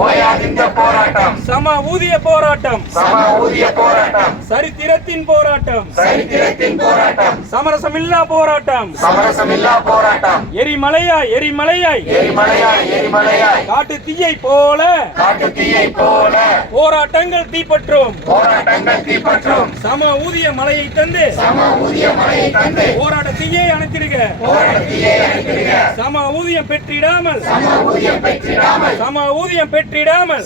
ஓயாது இந்த போராட்டம். சம ஊதிய போராட்டம். சம ஊதிய போராட்டம். சரித்திரத்தின் போராட்டம். சரித்திரத்தின் போராட்டம். சமரசமில்லா போராட்டம். சமரசமில்லா போராட்டம். எரிமலையாய் எரிமலையாய். எரிமலையாய் எரிமலையாய். காட்டு தீயை போல. காட்டு தீயை போல. போராட்டங்கள் தீப்பற்றும். போராட்டங்கள் தீப்பற்றும். சம ஊதிய மலையை தந்து. சம ஊதிய மழையை தந்து. போராட்ட தீயை அணைத்திருக்க போராட்ட தீயை அணைத்திடுக. சம ஊதியம் பெற்றிடாமல். சம ஊதியம் பெற்றிடாமல். சம ஊதியம் ஊதியம் பெற்றிடாமல்.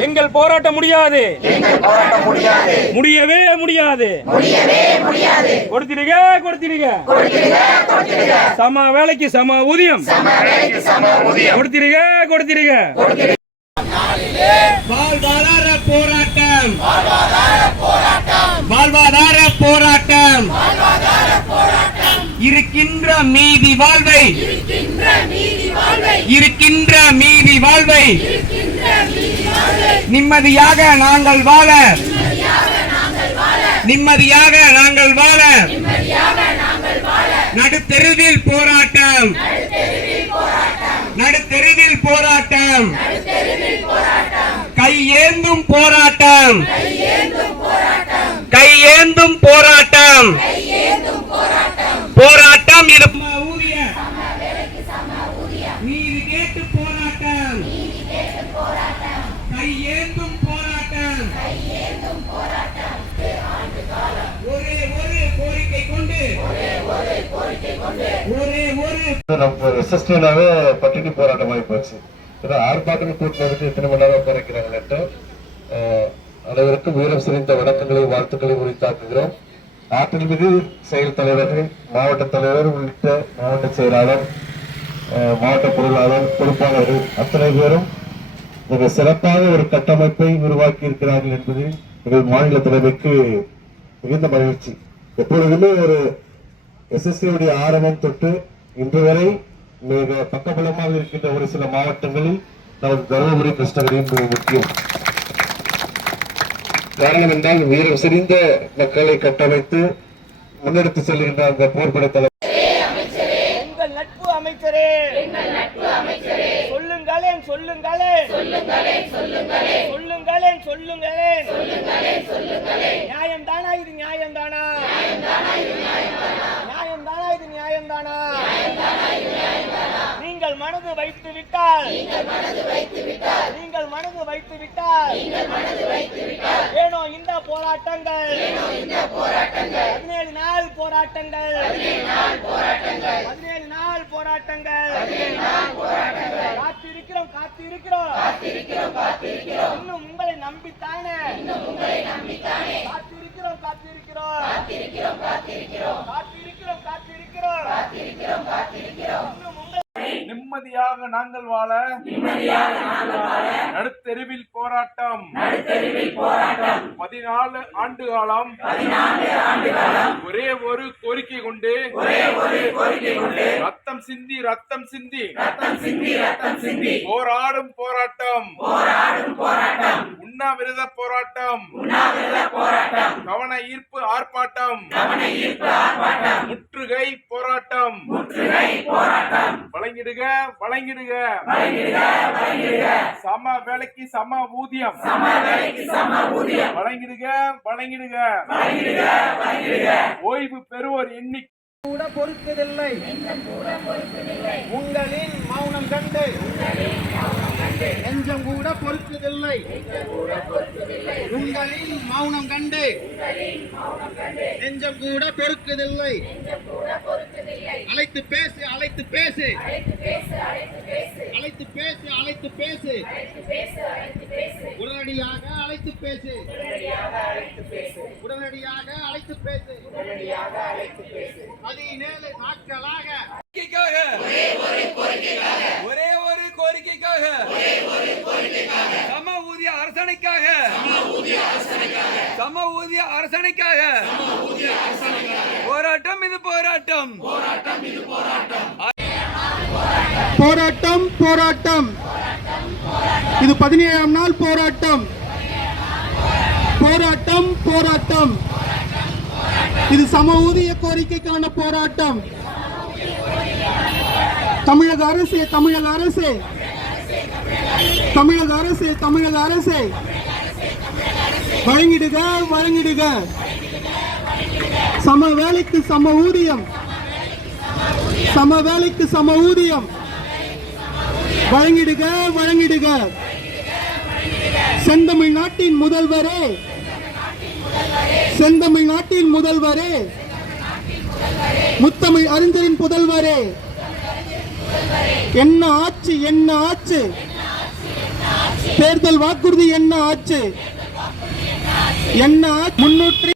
எங்கள் போராட்டம் முடியாது. முடியவே முடியாது. கொடுத்திருக்க கொடுத்திருக்க சம வேலைக்கு சம ஊதியம் கொடுத்திருக்க கொடுத்திருக்க போராட்டம். போராட்டம். வாழ்வாதார போராட்டம். மீதி வாழ்வை. இருக்கின்ற மீதி வாழ்வை. நிம்மதியாக நாங்கள் வாழ. நிம்மதியாக நாங்கள் வாழ. நடுத்தெருவில் போராட்டம். நடுத்தெருவில் போராட்டம். கையேந்தும் போராட்டம். கையேந்தும் போராட்டம் போராட்டம் இது ஊதிய நீதி கேட்டு போராட்டம் கையேந்தும் போராட்டம் ஒரே ஒரு கோரிக்கை கொண்டு ஒரே ஒரு நம்ம ரெசிஸ்டனாவே பட்டினி போராட்டமாகி போச்சு. ஏன்னா ஆர்ப்பாட்டம் கூட்டினதுக்கு எத்தனை மணி நேரம் குறைக்கிறாங்கன்ட்டு அனைவருக்கும் வீரம் சிரிந்த வணக்கங்களையும் வாழ்த்துக்களையும் உரித்தாக்குகிறோம். ஆற்றல் மீது செயல் தலைவர்கள் மாவட்ட தலைவர் உள்ளிட்ட மாவட்ட செயலாளர் மாவட்ட பொருளாளர் பொறுப்பாளர்கள் அத்தனை பேரும் மிக சிறப்பாக ஒரு கட்டமைப்பை உருவாக்கி இருக்கிறார்கள் என்பது எங்கள் மாநில தலைமைக்கு மிகுந்த மகிழ்ச்சி. எப்பொழுதுமே ஒரு எஸ்எஸ்டியுடைய ஆரம்பம் தொட்டு இன்று வரை மிக பக்கபலமாக இருக்கின்ற ஒரு சில மாவட்டங்களில் நமது தருமபுரி கிருஷ்ணகிரி மிக முக்கியம். காரணம் என்றால் வீரம் செறிந்த மக்களை கட்டமைத்து முன்னெடுத்து செல்கின்ற அந்த போர்படை தலைவர் நட்பு அமைச்சரே. சொல்லுங்களேன் சொல்லுங்களேன் சொல்லுங்களேன் சொல்லுங்களேன் சொல்லுங்களேன் சொல்லுங்களேன் நியாயம் தானா இது நியாயம் தானா நீங்கள் மனது வைத்து விட்டால். நீங்கள் மனது வைத்து விட்டால். நீங்கள் மனது வைத்து விட்டால். நீங்கள் மனது வைத்து விட்டால். ஏனோ இந்த போராட்டங்கள். ஏனோ இந்த போராட்டங்கள். பதினேழு நாள் போராட்டங்கள். பதினேழு நாள் போராட்டங்கள். நிம்மதியாக நாங்கள் வாழ. நடுத்தெருவில் போராட்டம். பதினாலு ஆண்டு காலம். ஒரே ஒரு கோரிக்கை கொண்டு ரத்தம் சிந்தி ரத்தம் சிந்தி. போராடும் போராட்டம். உண்ணாவிரத போராட்டம். கவன ஈர்ப்பு ஆர்ப்பாட்டம். முற்றுகை போராட்டம். வழங்கிடுக வழங்கிடுக. சம வேலைக்கு சம ஊதியம். வழங்கிடுக வழங்கிடுக. ஓய்வு பெறுவோர் எண்ணிக்கை கூட பொறுத்ததில்லை. உங்களின் மௌனம் கண்டு. நெஞ்சம் கூட பொறுத்ததில்லை. உங்களின் மௌனம் கண்டு நெஞ்சம் கூட பொறுக்குதில்லை. அழைத்து பேசு அழைத்து பேசு. அழைத்து பேசு அழைத்து பேசு. உடனடியாக அழைத்து பேசு. உடனடியாக அழைத்து பேசு. பதினேழு நாட்களாக. ஒரே கோரிக்கைக்காக சம ஊதிய அரசணைக்காக சம ஊதிய அரசணைக்காக போராட்டம் இது போராட்டம். போராட்டம் போராட்டம். இது பதினேழாம் நாள் போராட்டம். போராட்டம் போராட்டம். இது சம ஊதிய கோரிக்கைக்கான போராட்டம். தமிழக அரசு தமிழக அரசு. தமிழக அரசு தமிழக அரசு. வழங்கிடுக வழங்கிடுக. சம வேலைக்கு சம ஊதியம். சம வேலைக்கு சம ஊதியம். வழங்கிடுக வழங்கிடுக. செந்தமிழ் நாட்டின் முதல்வரே. செந்தமிழ் நாட்டின் முதல்வரே. முத்தமிழ் அறிஞரின் புதல்வரே. என்ன ஆச்சு என்ன ஆச்சு? தேர்தல் வாக்குறுதி என்ன ஆச்சு என்ன ஆச்சு? முன்னூற்றி